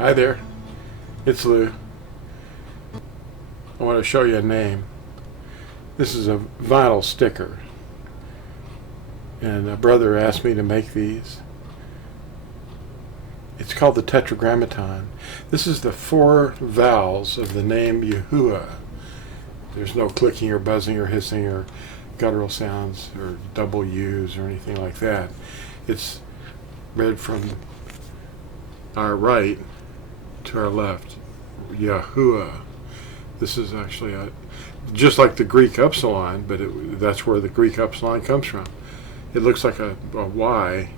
Hi there, it's Lew. I want to show you a name. This is a vinyl sticker, and a brother asked me to make these. It's called the Tetragrammaton. This is the 4 vowels of the name Yahuah. There's no clicking or buzzing or hissing or guttural sounds or double U's or anything like that. It's read from our right to our left. Yahuah. This is actually just like the Greek upsilon, but that's where the Greek upsilon comes from. It looks like a Y,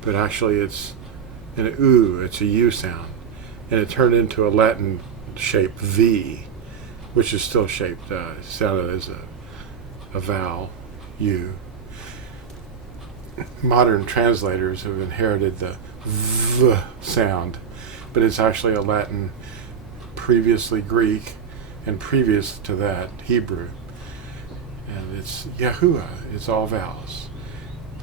but actually it's an U, it's a U sound. And it turned into a Latin shape V, which is still shaped, sounded as a vowel, U. Modern translators have inherited the V sound, but it's actually a Latin, previously Greek, and previous to that, Hebrew. And it's Yahuah, it's all vowels.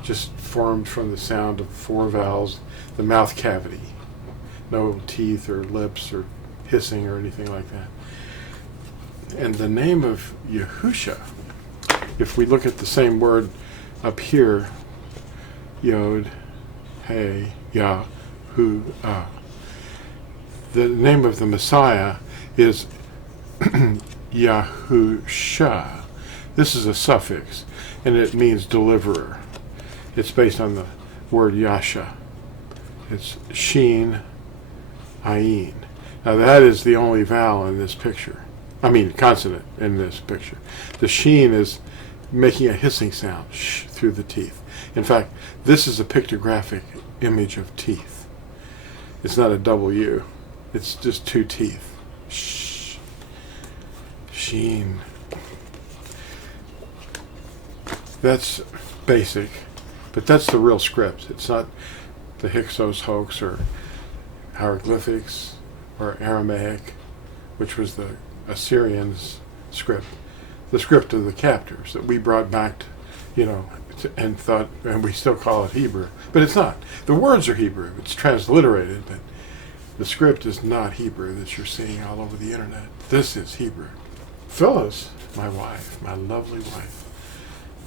Just formed from the sound of 4 vowels, the mouth cavity. No teeth or lips or hissing or anything like that. And the name of Yahusha, if we look at the same word up here, Yod, Hey, Yah, Hu, Ah. The name of the Messiah is Yahusha. This is a suffix, and it means deliverer. It's based on the word Yasha. It's Sheen, Ayin. Now that is the only vowel in this picture. I mean consonant in this picture. The Sheen is making a hissing sound sh through the teeth. In fact, this is a pictographic image of teeth. It's not a W. It's just 2 teeth. Shh. Sheen. That's basic, but that's the real script. It's not the Hyksos hoax or hieroglyphics or Aramaic, which was the Assyrians' script, the script of the captors that we brought back, and thought, and we still call it Hebrew, but it's not. The words are Hebrew. It's transliterated, but the script is not Hebrew that you're seeing all over the internet. This is Hebrew. Phyllis, my wife, my lovely wife,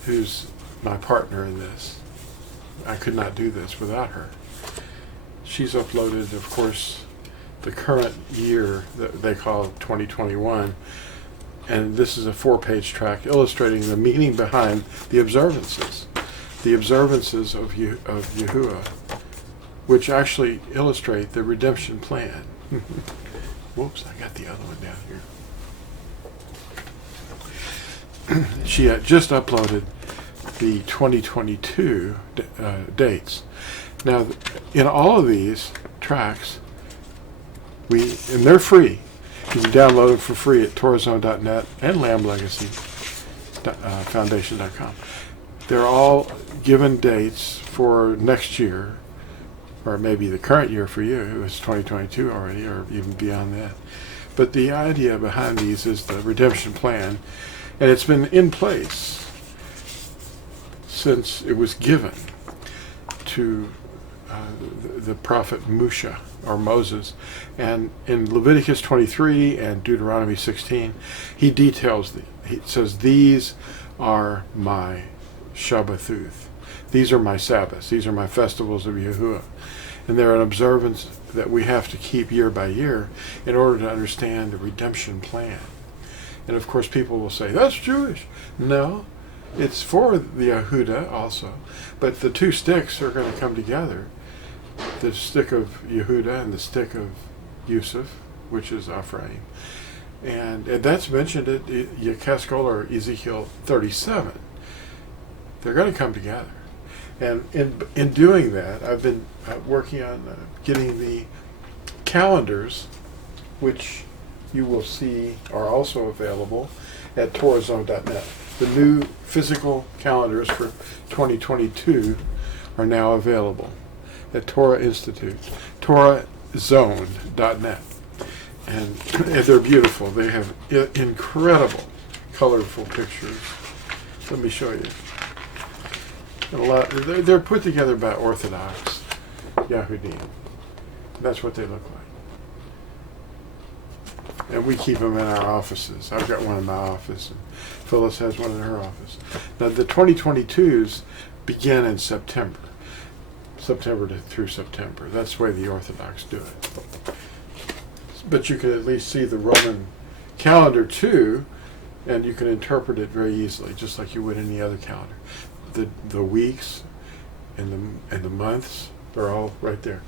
who's my partner in this, I could not do this without her. She's uploaded, of course, the current year that they call 2021, and this is a 4-page track illustrating the meaning behind the observances of Yahuah, which actually illustrate the redemption plan. Whoops, I got the other one down here. She had just uploaded the 2022 dates. Now, in all of these tracks, and they're free. You can download them for free at TorahZone.net and LambLegacyFoundation.com. They're all given dates for next year, or maybe the current year for you. It was 2022 already, or even beyond that. But the idea behind these is the redemption plan, and it's been in place since it was given to the prophet Musha, or Moses. And in Leviticus 23 and Deuteronomy 16, he details, he says, these are my Shabbathuth. These are my Sabbaths. These are my festivals of Yahuah. And they're an observance that we have to keep year by year in order to understand the redemption plan. And of course people will say, that's Jewish. No, it's for the Yehuda also. But the 2 sticks are going to come together. The stick of Yehuda and the stick of Yusuf, which is Ephraim. And that's mentioned at Yechezkel or Ezekiel 37. They're going to come together. And in doing that, I've been working on getting the calendars, which you will see are also available at TorahZone.net. The new physical calendars for 2022 are now available at Torah Institute, TorahZone.net. And they're beautiful. They have incredible, colorful pictures. Let me show you. They're put together by Orthodox Yahudim. That's what they look like. And we keep them in our offices. I've got one in my office, and Phyllis has one in her office. Now, the 2022s begin in September. Through September. That's the way the Orthodox do it. But you can at least see the Roman calendar too, and you can interpret it very easily, just like you would any other calendar. The weeks and the months are all right there.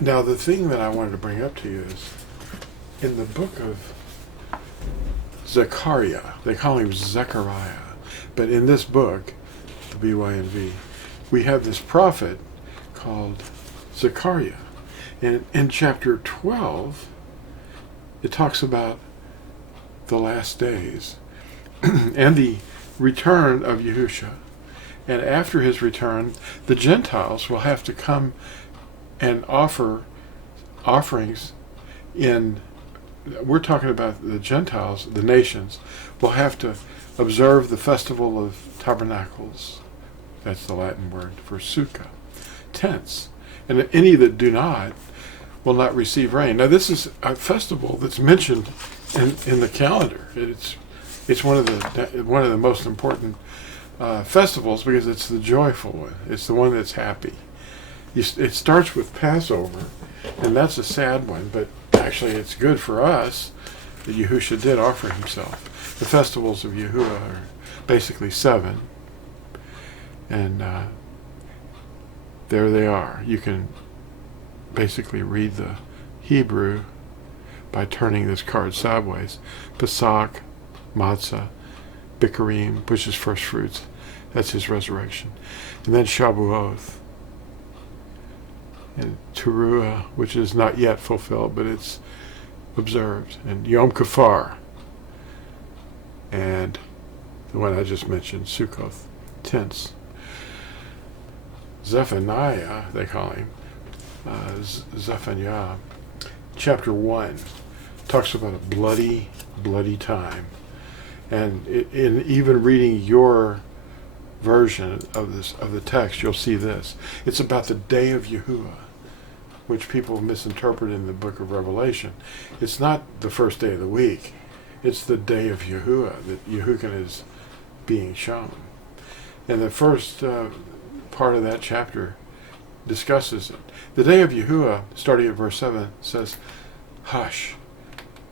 Now, the thing that I wanted to bring up to you is in the book of Zechariah. They call him Zechariah, but in this book, the BYNV, we have this prophet called Zechariah. And in chapter 12, it talks about the last days and the return of Yahusha. And after his return, the Gentiles will have to come and offer offerings we're talking about the Gentiles, the nations, will have to observe the Festival of Tabernacles. That's the Latin word for sukkah, tents. And any that do not will not receive rain. Now, this is a festival that's mentioned in the calendar. It's one of the most important festivals because it's the joyful one. It's the one that's happy. It starts with Passover, and that's a sad one, but actually it's good for us that Yahusha did offer himself. The festivals of Yahuah are basically 7, and there they are. You can basically read the Hebrew by turning this card sideways. Pesach, Matzah, Bikurim, which is first fruits. That's his resurrection. And then Shavuot. And Teruah, which is not yet fulfilled, but it's observed. And Yom Kippur. And the one I just mentioned, Sukkoth, tents. Zephaniah, they call him, Zephaniah, chapter 1, talks about a bloody, bloody time. And in even reading your version of the text, you'll see this. It's about the day of Yahuah, which people misinterpret in the book of Revelation. It's not the first day of the week. It's the day of Yahuah, that Yahuah is being shown. And the first part of that chapter discusses it. The day of Yahuah, starting at verse 7, says, "Hush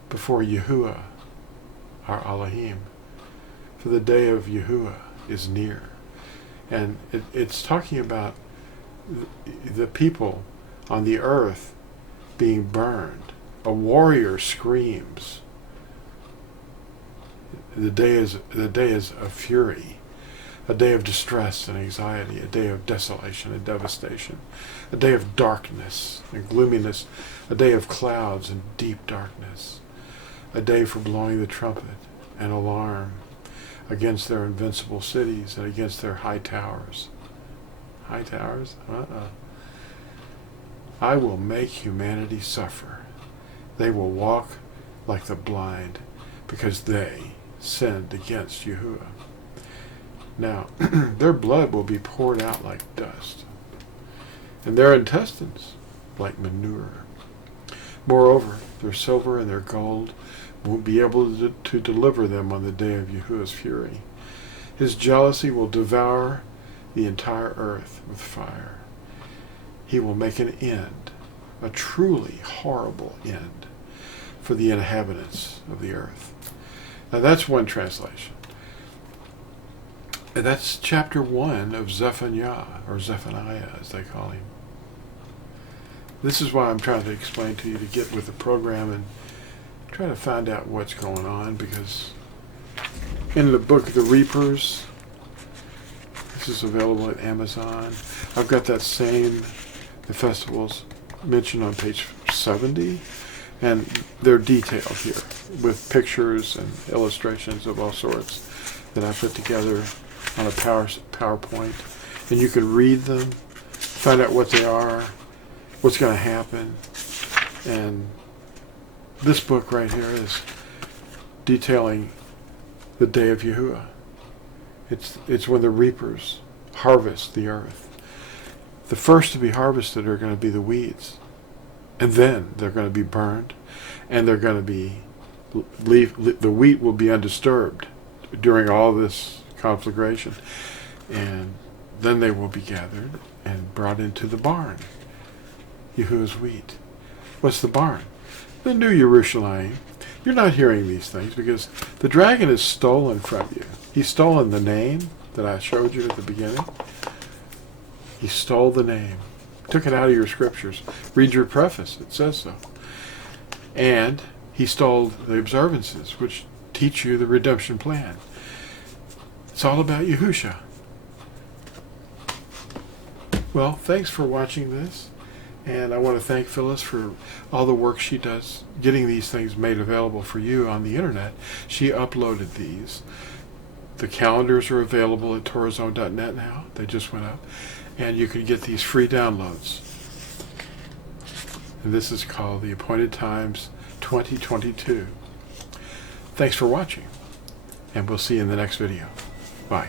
before Yahuah, our Elohim, for the day of Yahuah is near." And it's talking about the people on the earth being burned. A warrior screams. The day is a fury. A day of distress and anxiety, a day of desolation and devastation, a day of darkness and gloominess, a day of clouds and deep darkness, a day for blowing the trumpet and alarm against their invincible cities and against their high towers. High towers? I will make humanity suffer. They will walk like the blind because they sinned against Yahuah. Now, their blood will be poured out like dust, and their intestines like manure. Moreover, their silver and their gold won't be able to deliver them on the day of Yahuwah's fury. His jealousy will devour the entire earth with fire. He will make an end, a truly horrible end, for the inhabitants of the earth. Now, that's one translation. And that's chapter 1 of Zephaniah, or Zephaniah as they call him. This is why I'm trying to explain to you to get with the program and try to find out what's going on, because in the book The Reapers, this is available at Amazon. I've got that same, the festivals mentioned on page 70, and they're detailed here with pictures and illustrations of all sorts that I put together on a PowerPoint, and you can read them, find out what they are, what's going to happen. And this book right here is detailing the day of Yahuah. It's when the reapers harvest the earth. The first to be harvested are going to be the weeds. And then they're going to be burned, and they're going to be the wheat will be undisturbed during all this conflagration, and then they will be gathered and brought into the barn. Yahuah's wheat. What's the barn? The New Jerusalem. You're not hearing these things because the dragon is stolen from you. He's stolen the name that I showed you at the beginning. He stole the name. Took it out of your scriptures. Read your preface. It says so. And he stole the observances, which teach you the redemption plan. It's all about Yahusha. Well, thanks for watching this. And I want to thank Phyllis for all the work she does getting these things made available for you on the internet. She uploaded these. The calendars are available at Torazone.net now. They just went up. And you can get these free downloads. And this is called The Appointed Times 2022. Thanks for watching. And we'll see you in the next video. Bye.